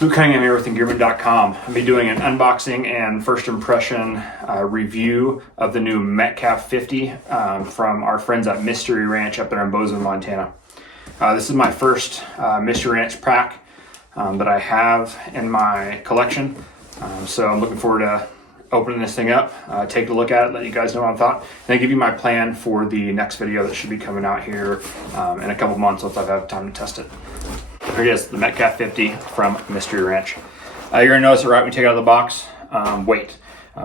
Luke Cunningham here with Engearment.com. I'll be doing an unboxing and first impression review of the new Metcalf 50 from our friends at Mystery Ranch up there in Bozeman, Montana. This is my first Mystery Ranch pack that I have in my collection. So I'm looking forward to opening this thing up, take a look at it, let you guys know what I thought, and then give you my plan for the next video that should be coming out here in a couple months once I've had time to test it. Here it is, the Metcalf 50 from Mystery Ranch. You're gonna notice it right when you take it out of the box. Weight.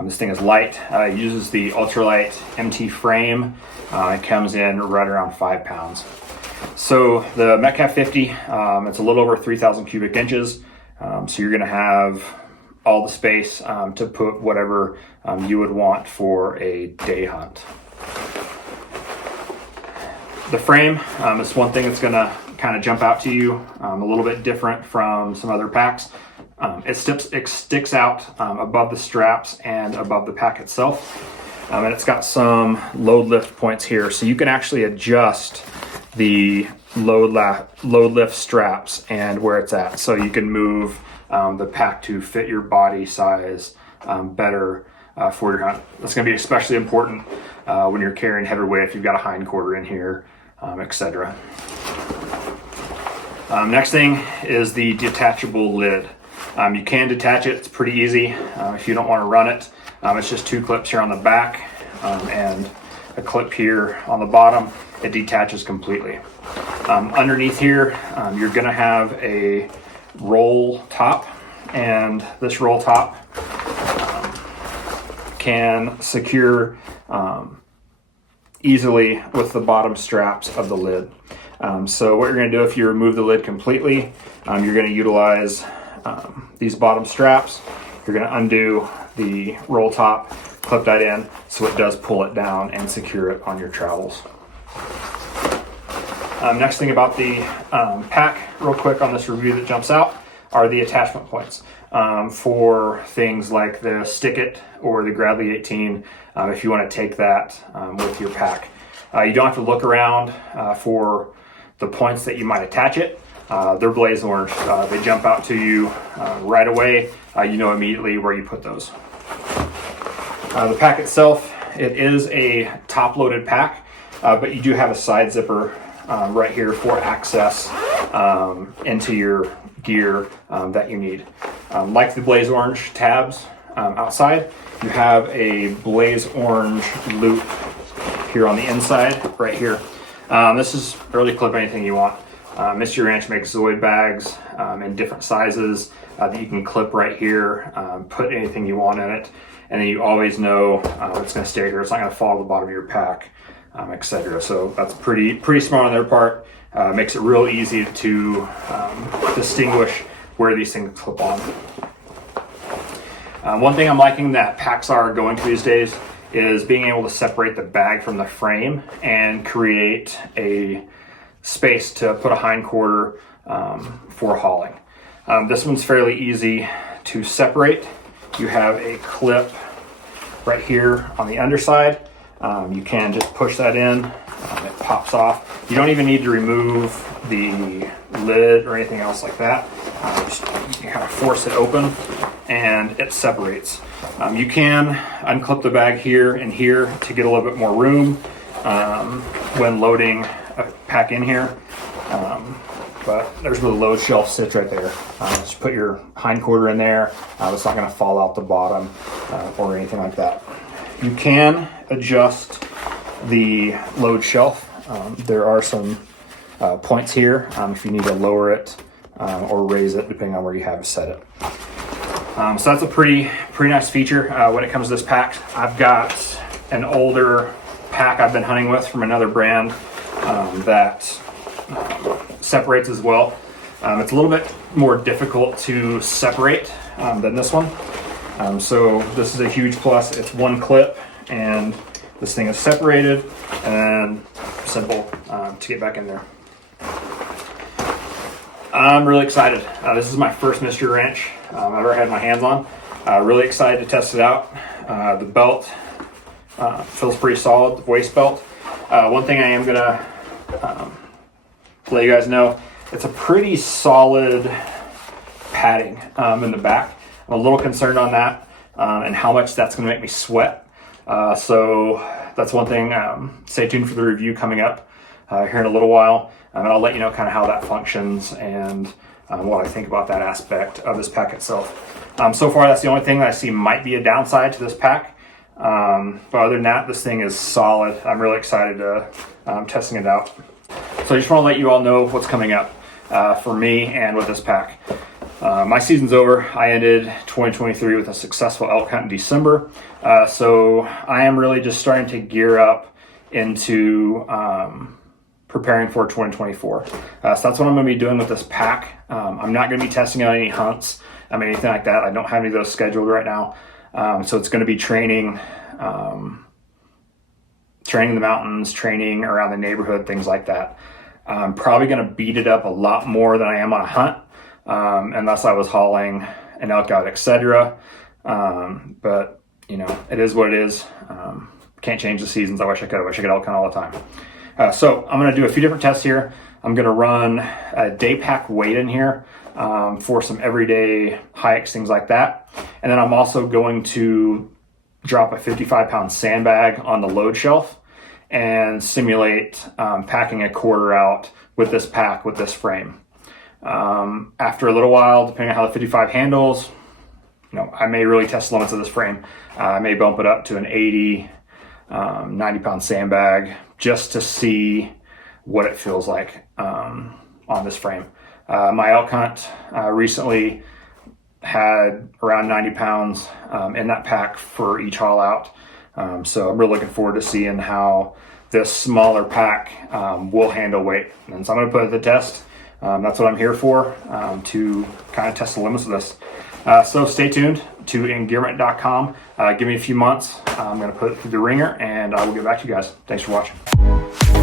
This thing is light. It uses the ultralight MT frame. It comes in right around 5 pounds. So the Metcalf 50, it's a little over 3,000 cubic inches. So you're gonna have all the space to put whatever you would want for a day hunt. The frame is one thing that's gonna kind of jump out to you, a little bit different from some other packs. It sticks out above the straps and above the pack itself. And it's got some load lift points here, so you can actually adjust the load lift straps and where it's at. So you can move the pack to fit your body size better for your hunt. That's going to be especially important when you're carrying heavy weight, if you've got a hind quarter in here, etc. Next thing is the detachable lid. You can detach it, it's pretty easy if you don't want to run it. It's just 2 clips here on the back and a clip here on the bottom. It detaches completely. Underneath here, you're going to have a roll top, and this roll top can secure easily with the bottom straps of the lid. So what you're going to do if you remove the lid completely, you're going to utilize these bottom straps. You're going to undo the roll top, clip that in so it does pull it down and secure it on your travels. Next thing about the pack, real quick on this review that jumps out, are the attachment points for things like the Stick It or the Gradley 18 if you want to take that with your pack. You don't have to look around for the points that you might attach it. They're blaze orange. They jump out to you right away. You know immediately where you put those. The pack itself, it is a top-loaded pack, but you do have a side zipper right here for access into your gear that you need. Like the blaze orange tabs outside, you have a blaze orange loop here on the inside, right here. This is really clip anything you want. Mystery Ranch makes Zoid bags in different sizes that you can clip right here, put anything you want in it, and then you always know it's going to stay here. It's not going to fall to the bottom of your pack, etc. So that's pretty smart on their part. Makes it real easy to distinguish where these things clip on. One thing I'm liking that packs are going to these days is being able to separate the bag from the frame and create a space to put a hind quarter for hauling. This one's fairly easy to separate. You have a clip right here on the underside. You can just push that in, it pops off. You don't even need to remove the lid or anything else like that. You kind of force it open and it separates. You can unclip the bag here and here to get a little bit more room when loading a pack in here. But there's where the load shelf sits right there. Just put your hind quarter in there. It's not going to fall out the bottom or anything like that. You can adjust the load shelf. There are some points here if you need to lower it or raise it depending on where you have it set it. So that's a pretty nice feature when it comes to this pack. I've got an older pack I've been hunting with from another brand that separates as well. It's a little bit more difficult to separate than this one. So this is a huge plus. It's 1 clip and this thing is separated and simple to get back in there. I'm really excited. This is my first Mystery Ranch I've ever had my hands on. Really excited to test it out. The belt feels pretty solid, the waist belt. One thing I am gonna let you guys know, it's a pretty solid padding in the back. I'm a little concerned on that and how much that's going to make me sweat. So that's one thing. Stay tuned for the review coming up here in a little while, and I'll let you know kind of how that functions and what I think about that aspect of this pack itself. So far, that's the only thing that I see might be a downside to this pack. But other than that, this thing is solid. I'm really excited to testing it out. So I just want to let you all know what's coming up for me and with this pack. My season's over. I ended 2023 with a successful elk hunt in December. So I am really just starting to gear up into preparing for 2024. So that's what I'm going to be doing with this pack. I'm not going to be testing out any hunts, anything like that. I don't have any of those scheduled right now. So it's going to be training the mountains, training around the neighborhood, things like that. I'm probably going to beat it up a lot more than I am on a hunt, unless I was hauling an elk out, etc. But it is what it is. Can't change the seasons. I wish I could. I wish I could elk hunt all the time. So I'm going to do a few different tests here. I'm going to run a day pack weight in here for some everyday hikes, things like that. And then I'm also going to drop a 55-pound sandbag on the load shelf and simulate packing a quarter out with this pack, with this frame. After a little while, depending on how the 55 handles, I may really test the limits of this frame. I may bump it up to an 80, 90-pound sandbag just to see what it feels like on this frame. My elk hunt recently had around 90 pounds in that pack for each haul out. So I'm really looking forward to seeing how this smaller pack will handle weight. And so I'm going to put it to the test. That's what I'm here for, to kind of test the limits of this. So stay tuned to Engearment.com. Give me a few months. I'm going to put it through the ringer, and I will get back to you guys. Thanks for watching.